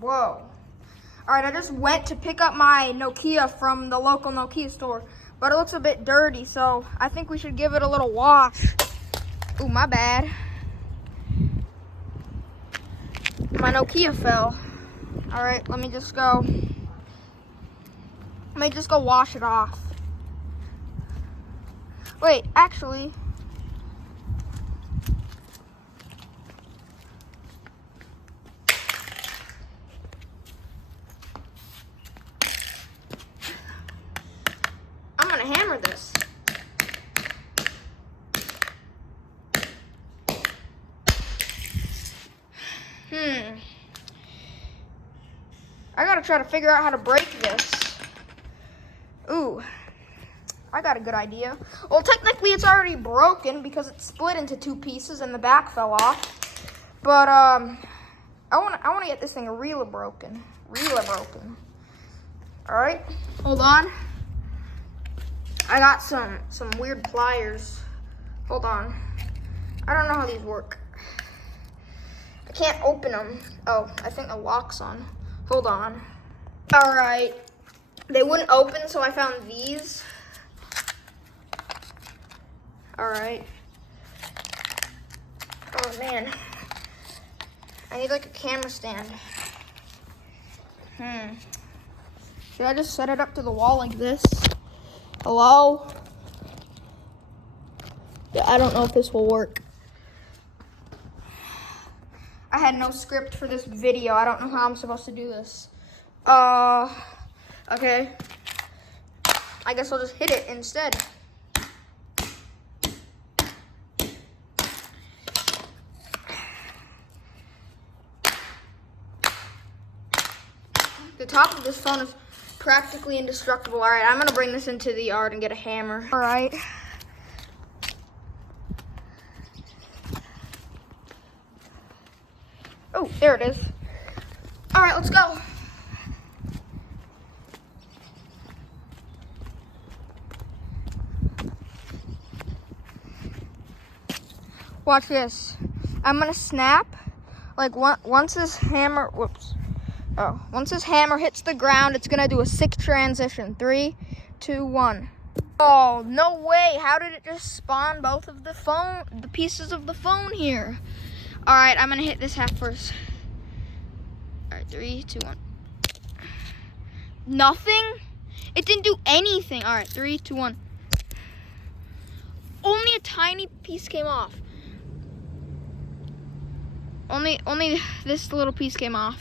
Whoa. All right, I just went to pick up my Nokia from the local Nokia store, but it looks a bit dirty, so I think we should give it a little wash. Ooh, my bad. My Nokia fell. All right, let me just go wash it off. Wait, actually, I'm gonna hammer this. I gotta try to figure out how to break this. Ooh, I got a good idea. Well, technically it's already broken because it's split into two pieces and the back fell off. But I wanna get this thing really broken. All right, hold on. I got some weird pliers. Hold on. I don't know how these work. I can't open them. Oh, I think the lock's on. Hold on. All right. They wouldn't open, so I found these. All right. Oh, man. I need like a camera stand. Should I just set it up to the wall like this? Hello? Yeah, I don't know if this will work. I had no script for this video. I don't know how I'm supposed to do this. Okay. I guess I'll just hit it instead. The top of this phone is practically indestructible. All right, I'm gonna bring this into the yard and get a hammer. All right. Oh, there it is. All right, let's go. Watch this. I'm gonna snap. Like once this hammer, once this hammer hits the ground, it's gonna do a 6 transition. 3, 2, 1. Oh, no way. How did it just spawn both of the pieces of the phone here? All right, I'm gonna hit this half first. All right, 3, 2, 1. Nothing? It didn't do anything. All right, 3, 2, 1. Only a tiny piece came off. Only this little piece came off.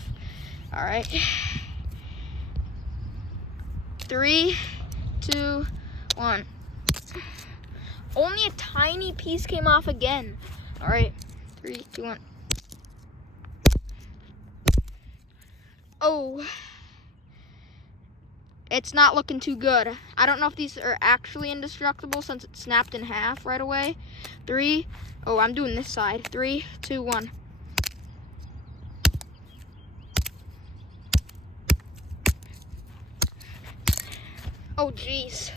All right. 3, 2, 1. Only a tiny piece came off again. All right. 3, 2, 1. Oh. It's not looking too good. I don't know if these are actually indestructible since it snapped in half right away. 3. Oh, I'm doing this side. 3, 2, 1. Oh, jeez.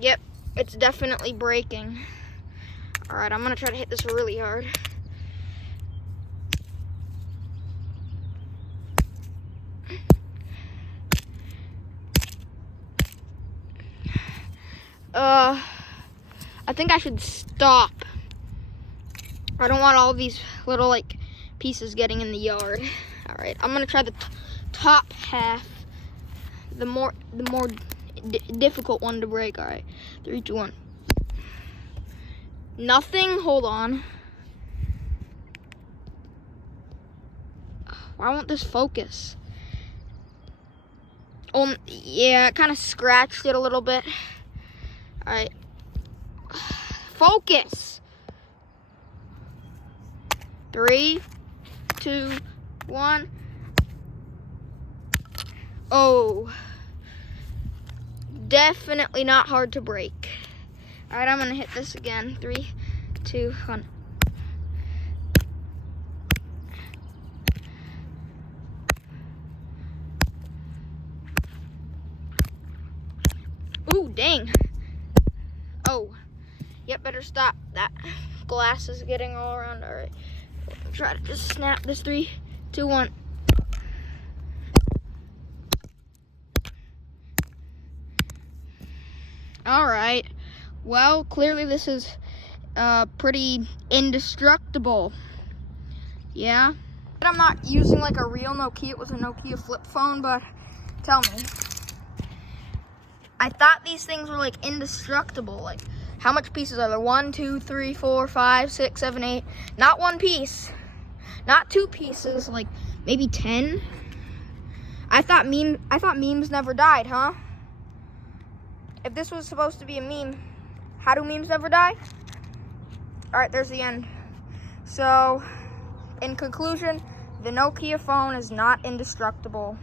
Yep, it's definitely breaking. All right, I'm gonna try to hit this really hard. I think I should stop. I don't want all these little like pieces getting in the yard. All right, I'm gonna try the top half, the more difficult one to break. All right, 3, 2, 1. Nothing. Hold on. Why won't this focus? Oh, yeah, it kind of scratched it a little bit. All right. Focus. 3, 2, 1. Oh. Definitely not hard to break. All right, I'm gonna hit this again. 3, 2, 1. Ooh, dang. Oh, yep, better stop. That glass is getting all around. All right, try to just snap this. 3, 2, 1. All right. Well, clearly this is pretty indestructible. Yeah. I'm not using like a real Nokia. It was a Nokia flip phone, but tell me. I thought these things were like indestructible. Like, how much pieces are there? 1, 2, 3, 4, 5, 6, 7, 8. Not one piece. Not 2 pieces. Like maybe 10. I thought memes never died, huh? If this was supposed to be a meme, how do memes never die? All right, there's the end. So, in conclusion, the Nokia phone is not indestructible.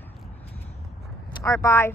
All right, bye.